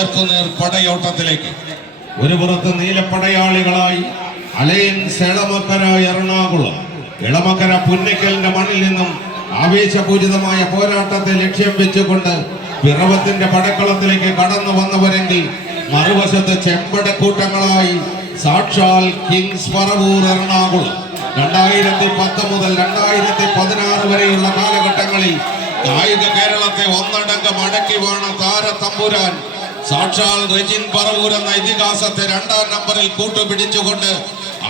നേർക്കുനേർ പടയോട്ടത്തിലേക്ക്. ഒരു പുറത്ത് നീലപ്പടയാളികളായി അലയൻസ് എളമക്കര എറണാകുളം, എളമക്കര പുന്നക്കലിന്റെ മണ്ണിൽ നിന്നും ആവേശപൂരിതമായ പോരാട്ടത്തെ ലക്ഷ്യം വെച്ചുകൊണ്ട് പിറവത്തിന്റെ പടക്കളത്തിലേക്ക് കടന്നു വന്നവരെങ്കിൽ മറുവശത്ത് ചെമ്പടക്കൂട്ടങ്ങളായി സാക്ഷാൽ കിങ്സ് പറവൂർ എറണാകുളം. 2010 മുതൽ 2016 വരെയുള്ള കാലഘട്ടങ്ങളിൽ കായിക കേരളത്തെ ഒന്നടങ്കം അടക്കി വാണ താരതമ്പുരാൻ സാക്ഷാൽ റെജിൻ പറവൂർ എന്ന ഇതിഹാസത്തെ 2ാം നമ്പറിൽ കൂട്ടുപിടിച്ചുകൊണ്ട്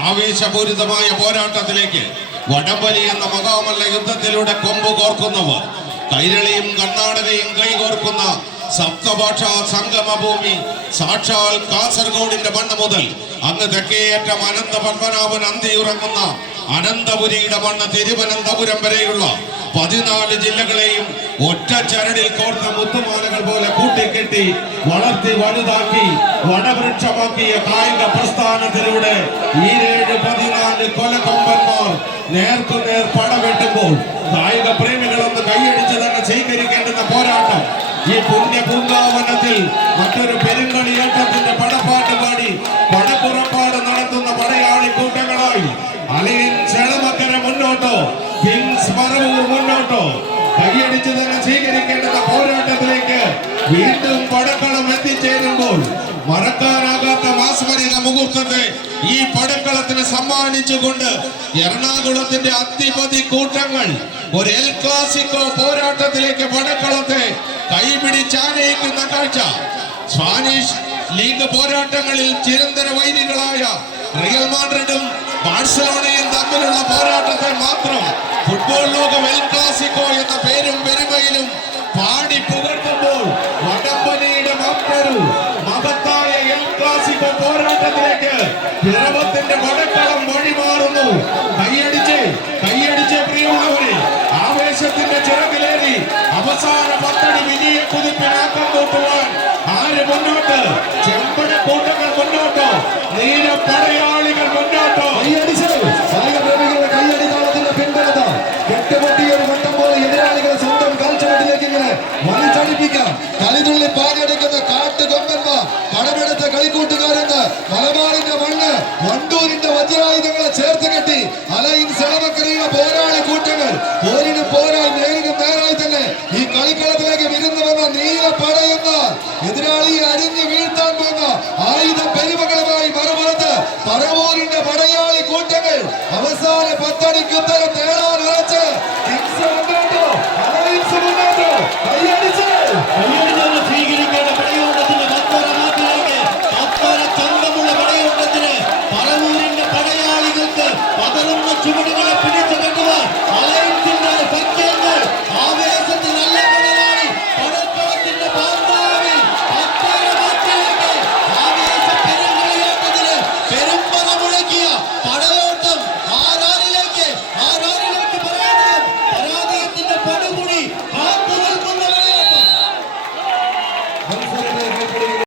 ആവേശപൂരിതമായ പോരാട്ടത്തിലേക്ക് വടംവലി എന്ന മഹാമല്ല യുദ്ധത്തിലൂടെ കൊമ്പ് കോർക്കുന്നവർ, കൈരളിയും കർണാടകയും കൈകോർക്കുന്ന സപ്തഭാഷാ സംഗമഭൂമി സാക്ഷാൽ കാസർഗോഡിന്റെ മണ്ണ് മുതൽ അങ്ങ് തെക്കേയറ്റം അനന്ത പത്മനാഭൻ അന്തിയുറങ്ങുന്ന അനന്തപുരിയുടെ മണ്ണ് തിരുവനന്തപുരം വരെയുള്ള 14 ജില്ലകളെയും ഒറ്റ ചരടിൽ കോർത്ത മുത്തുമാലകൾ പോലെ കൂട്ടിക്കെട്ടി വളർത്തി വലുതാക്കി വടവൃക്ഷമാക്കിയ കായിക പ്രസ്ഥാനത്തിലൂടെ 14 കൊലകൊമ്പന്മാർ നേർക്കുനേർ പടവെട്ടുമ്പോൾ കായിക പ്രേമികളൊന്ന് കൈയടിച്ച് തന്നെ സ്വീകരിക്കേണ്ടുന്ന പോരാട്ടം ഈ പുണ്യ പൂങ്കാവനത്തിൽ മറ്റൊരു പെരുങ്കളിയേട്ടത്തിന്റെ പടപ്പാട്ട് പാടി പടപ്പുറപ്പാട് നടത്തുന്ന പടയാളി കൂട്ടങ്ങളായി അലയൻസ് എളമക്കര മുന്നോട്ടോ, കിങ്സ് പറവൂർ മുന്നോട്ടോ, കൈയടിച്ച് തന്നെ സ്വീകരിക്കേണ്ടുന്ന പോരാട്ടത്തിലേക്ക് വീണ്ടും പടക്കളം എത്തിച്ചേരുമ്പോൾ മറക്കാനാകാത്ത മാസ്മരിക മുഹൂർത്തത്തെ ഈ പടക്കളത്തിന് സമ്മാനിച്ചുകൊണ്ട് എറണാകുളത്തിന്റെ അധിപതി കൂട്ടങ്ങൾ ഒരു എൽ ക്ലാസിക്കോ പോരാട്ടത്തിലേക്ക് പടക്കളത്തെ കൈപിടിച്ചാനയിക്കുന്ന കാഴ്ച. സ്പാനിഷ് ലീഗ് പോരാട്ടങ്ങളിൽ ചിരന്തര വൈരികളായ റിയൽ മാഡ്രിഡും ബാഴ്സലോണയും തമ്മിലുള്ള പോരാട്ടത്തെ മാത്രം ഫുട്ബോൾ ലോകം എൽ ക്ലാസിക്കോ എന്ന പേരും പെരുമയിലും പാടി പുകർത്തുമ്പോൾ വടംവലിയുടെ മറ്റൊരു മഹത്തായ എൽ ക്ലാസിക്കോ പോരാട്ടത്തിലേക്ക് പിറവത്തിന്റെ വടക്കളം വഴിമാറുന്നു. കൈയടിച്ച് പ്രിയമുള്ളവരെ, ആവേശത്തിന്റെ ചിറകിലേറി അവസാന 10 വിജയ കുതിപ്പിനാക്കം കൂട്ടുവാൻ ആര് മുന്നോട്ട്? ചെമ്പടക്കൂട്ടങ്ങൾ മുന്നോട്ടോ, നീലപ്പടയ